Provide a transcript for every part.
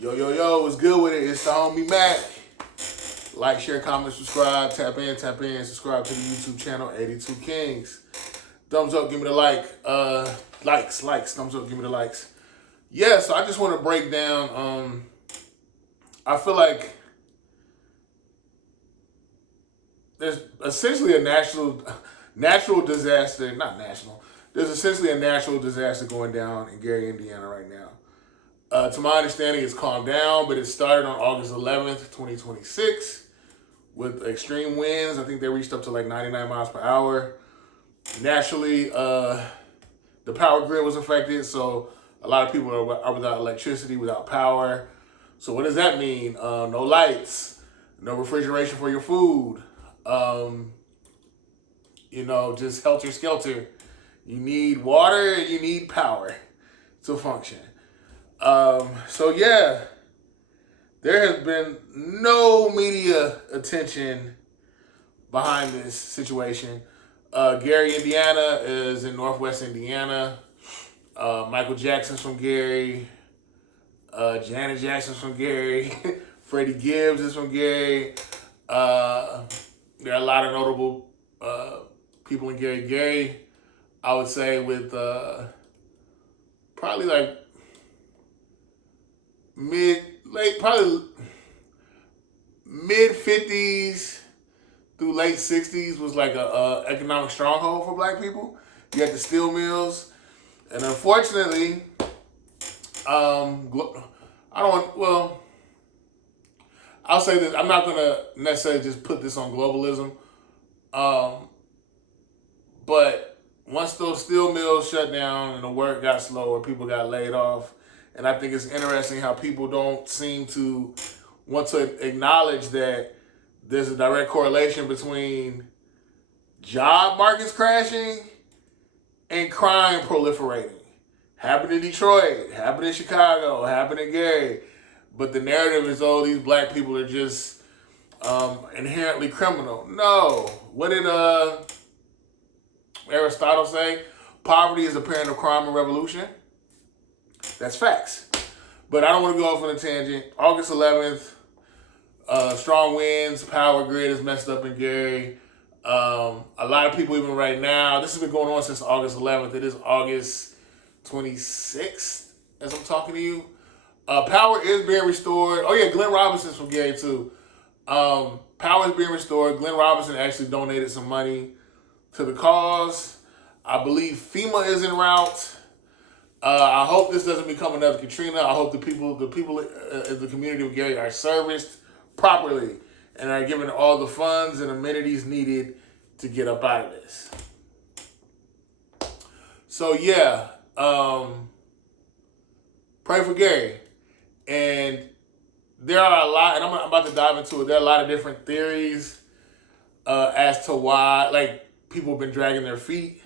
Yo, what's good with it? It's the homie Mac. Like, share, comment, subscribe, tap in, subscribe to the YouTube channel 82 Kings. Thumbs up, give me the like. Likes, thumbs up, give me the likes. Yeah, so I just want to break down. I feel like there's essentially a natural disaster, not national. There's essentially a natural disaster going down in Gary, Indiana right now. To my understanding, it's calmed down, but it started on August 11th, 2026, with extreme winds. I think they reached up to like 99 miles per hour. Naturally, the power grid was affected, so a lot of people are without electricity, without power. So what does that mean? No lights, no refrigeration for your food. Just helter-skelter. You need water, you need power to function. There has been no media attention behind this situation. Gary, Indiana is in Northwest Indiana. Michael Jackson's from Gary. Janet Jackson's from Gary. Freddie Gibbs is from Gary. There are a lot of notable people in Gary. Gary, I would say, with probably like mid 50s through late 60s was like a economic stronghold for black people. You had the steel mills, and unfortunately, I'll say this. I'm not gonna necessarily just put this on globalism, but once those steel mills shut down and the work got slower, people got laid off. And I think it's interesting how people don't seem to want to acknowledge that there's a direct correlation between job markets crashing and crime proliferating. Happened in Detroit, happened in Chicago, happened in Gary. But the narrative is, oh, these black people are just inherently criminal. No. What did Aristotle say? Poverty is the parent of crime and revolution. That's facts. But I don't want to go off on a tangent. August 11th, strong winds, power grid is messed up in Gary. A lot of people, even right now, this has been going on since August 11th. It is August 26th as I'm talking to you. Power is being restored. Oh, yeah, Glenn Robinson's from Gary, too. Power is being restored. Glenn Robinson actually donated some money to the cause. I believe FEMA is en route. I hope this doesn't become another Katrina. I hope the people in the community of Gary are serviced properly and are given all the funds and amenities needed to get up out of this. So yeah, pray for Gary. And there are a lot, and I'm about to dive into it. There are a lot of different theories as to why, like, people have been dragging their feet.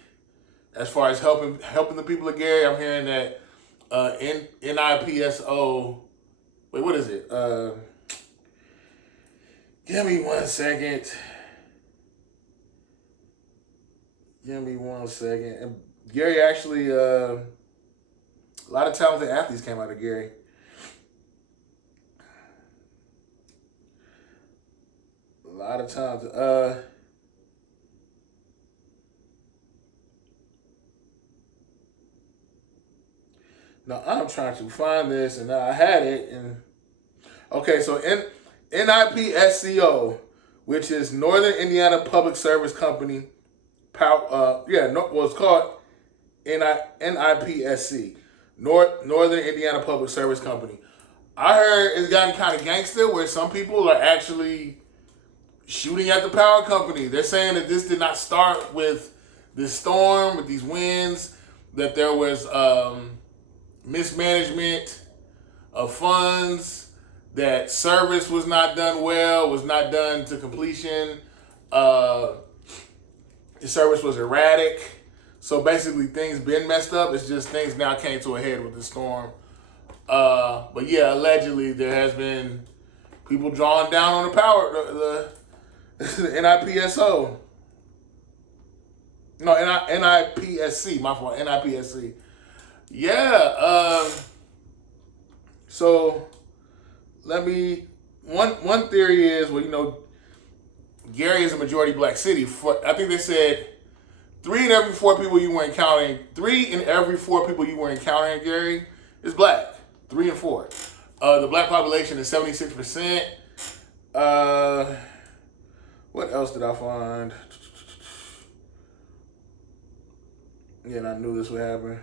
As far as helping the people of Gary, I'm hearing that NIPSO. Wait, what is it? Give me 1 second. And Gary actually, a lot of talented athletes came out of Gary. A lot of talented. Now I'm trying to find this, and I had it. And okay, so NIPSCO, which is Northern Indiana Public Service Company. It's called NIPSC, Northern Indiana Public Service Company. I heard it's gotten kind of gangster, where some people are actually shooting at the power company. They're saying that this did not start with this storm, with these winds, that there was mismanagement of funds, that service was not done well, was not done to completion. The service was erratic. So basically things been messed up. It's just things now came to a head with the storm. But yeah, allegedly there has been people drawing down on the power, the NIPSO. No, NIPSC, my fault, NIPSC. Yeah, so one theory is, well, Gary is a majority black city. I think they said 3 in every 4 people you were encountering in Gary is black. 3 and 4. The black population is 76%. What else did I find? Yeah, and I knew this would happen.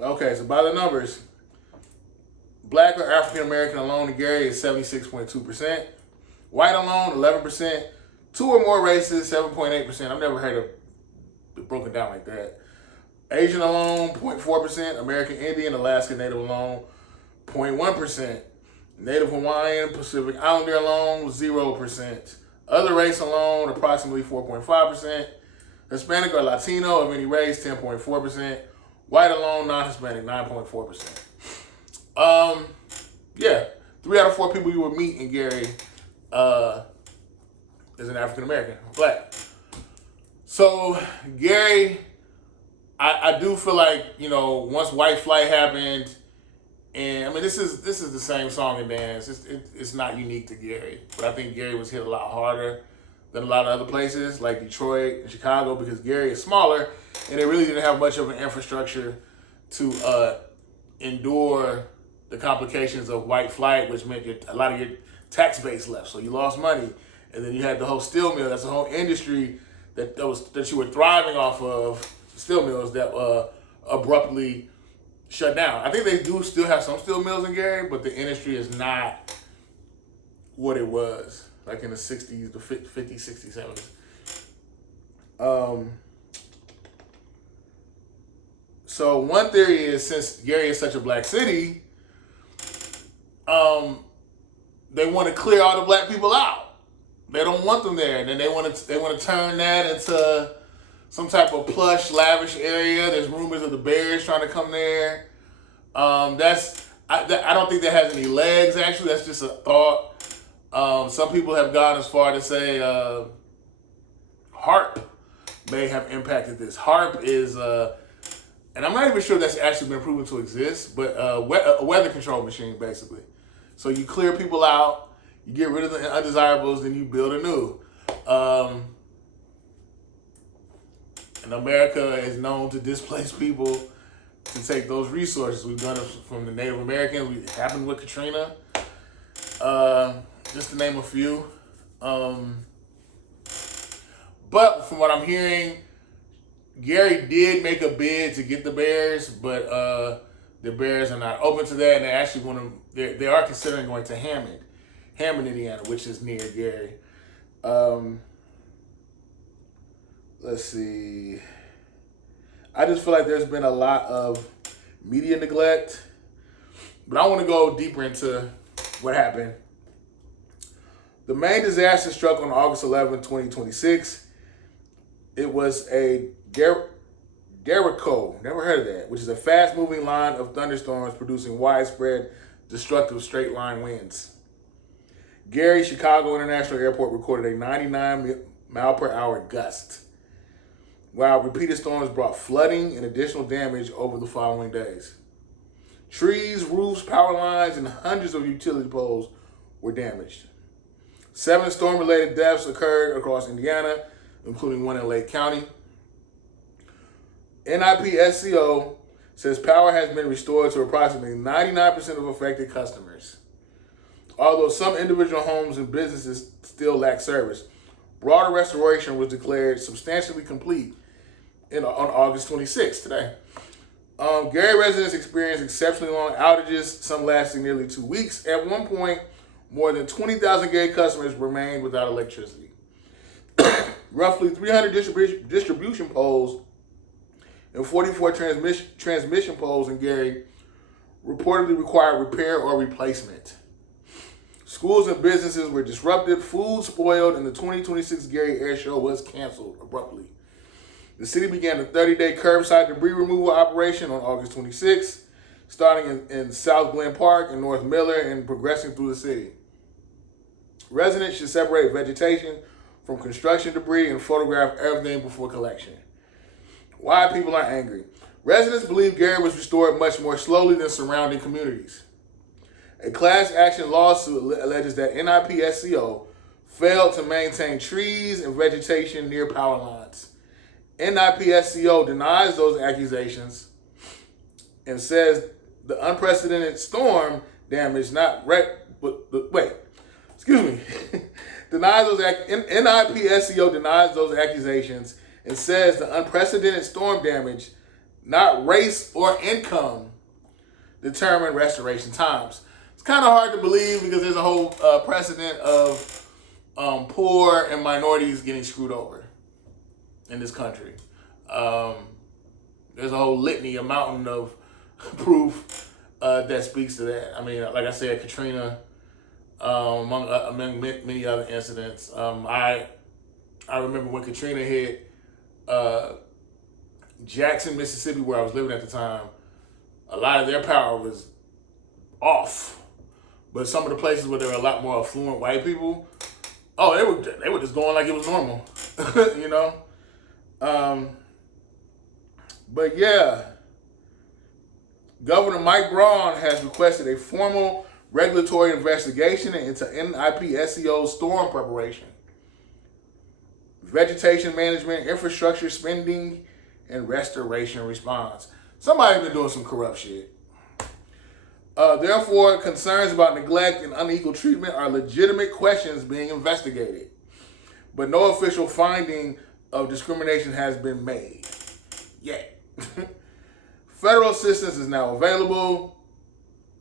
Okay, so by the numbers, black or African American alone in Gary is 76.2%. White alone, 11%. 2 or more races, 7.8%. I've never heard of it broken down like that. Asian alone, 0.4%. American Indian, Alaska Native alone, 0.1%. Native Hawaiian, Pacific Islander alone, 0%. Other race alone, approximately 4.5%. Hispanic or Latino of any race, 10.4%. White alone, non-Hispanic, 9.4%. Yeah, 3 out of 4 people you would meet in Gary is an African American, black. So Gary, I do feel like, once white flight happened, and I mean this is the same song and dance. It's not unique to Gary, but I think Gary was hit a lot harder than a lot of other places like Detroit and Chicago, because Gary is smaller and they really didn't have much of an infrastructure to endure the complications of white flight, which meant a lot of your tax base left, so you lost money, and then you had the whole steel mill. That's a whole industry that you were thriving off of, steel mills that abruptly shut down. I think they do still have some steel mills in Gary, but the industry is not what it was like in the 60s, the 50s, 60s, 70s. So one theory is, since Gary is such a black city, they want to clear all the black people out. They don't want them there, and then they want to turn that into some type of plush, lavish area. There's rumors of the Bears trying to come there. I don't think that has any legs. Actually, that's just a thought. Some people have gone as far to say HARP may have impacted this. HARP is, and I'm not even sure that's actually been proven to exist, but a weather control machine, basically. So you clear people out, you get rid of the undesirables, then you build anew. And America is known to displace people to take those resources. We've done it from the Native Americans. It happened with Katrina, just to name a few. But from what I'm hearing, Gary did make a bid to get the Bears, but the Bears are not open to that, and they actually they are considering going to Hammond, Indiana, which is near Gary. Let's see. I just feel like there's been a lot of media neglect, but I want to go deeper into what happened. The main disaster struck on August 11, 2026. It was a Derico, never heard of that, which is a fast-moving line of thunderstorms producing widespread, destructive straight-line winds. Gary Chicago International Airport recorded a 99-mile-per-hour gust, while repeated storms brought flooding and additional damage over the following days. Trees, roofs, power lines, and hundreds of utility poles were damaged. 7 storm-related deaths occurred across Indiana, including one in Lake County. NIPSCO says power has been restored to approximately 99% of affected customers. Although some individual homes and businesses still lack service, broader restoration was declared substantially complete on August 26th, today. Gary residents experienced exceptionally long outages, some lasting nearly 2 weeks. At one point, more than 20,000 Gary customers remained without electricity. Roughly 300 distribution poles and 44 transmission poles in Gary reportedly required repair or replacement. Schools and businesses were disrupted, food spoiled, and the 2026 Gary Air Show was canceled abruptly. The city began a 30-day curbside debris removal operation on August 26th. starting in South Glen Park and North Miller and progressing through the city. Residents should separate vegetation from construction debris and photograph everything before collection. Why people are angry. Residents believe Gary was restored much more slowly than surrounding communities. A class action lawsuit alleges that NIPSCO failed to maintain trees and vegetation near power lines. NIPSCO denies those accusations and says the unprecedented storm damage NIPSCO denies those accusations and says the unprecedented storm damage, not race or income, determine restoration times. It's kind of hard to believe because there's a whole precedent of poor and minorities getting screwed over in this country. There's a whole litany, a mountain of proof that speaks to that. I mean, like I said, Katrina, among many other incidents. I remember when Katrina hit Jackson, Mississippi, where I was living at the time. A lot of their power was off. But some of the places where there were a lot more affluent white people, they were just going like it was normal, you know. But yeah, Governor Mike Braun has requested a formal regulatory investigation into NIPSCO's storm preparation, vegetation management, infrastructure spending, and restoration response. Somebody's been doing some corrupt shit. Therefore, concerns about neglect and unequal treatment are legitimate questions being investigated, but no official finding of discrimination has been made yet. Federal assistance is now available.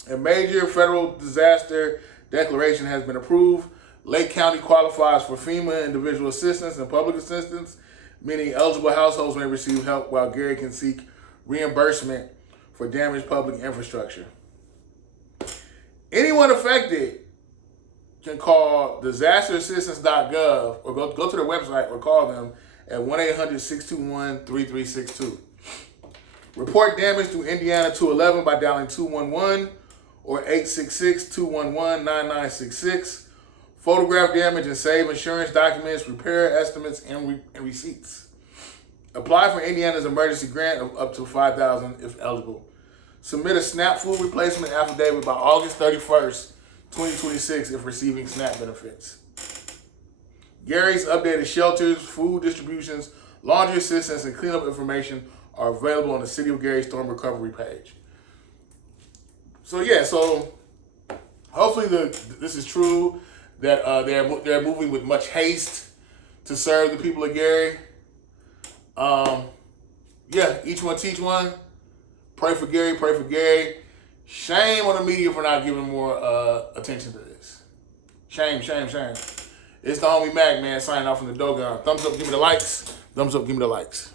A major federal disaster declaration has been approved. Lake County qualifies for FEMA individual assistance and public assistance, meaning eligible households may receive help while Gary can seek reimbursement for damaged public infrastructure. Anyone affected can call disasterassistance.gov or go to their website or call them at 1-800-621-3362. Report damage through Indiana 211 by dialing 211 or 866-211-9966. Photograph damage and save insurance documents, repair estimates, and receipts. Apply for Indiana's emergency grant of up to $5,000 if eligible. Submit a SNAP food replacement affidavit by August 31st, 2026 if receiving SNAP benefits. Gary's updated shelters, food distributions, laundry assistance, and cleanup information are available on the City of Gary Storm Recovery page. So hopefully this is true, that they're moving with much haste to serve the people of Gary. Each one teach one. Pray for Gary, pray for Gary. Shame on the media for not giving more attention to this. Shame, shame, shame. It's the homie Mac, man, signing off from the Dogon. Thumbs up, give me the likes. Thumbs up, give me the likes.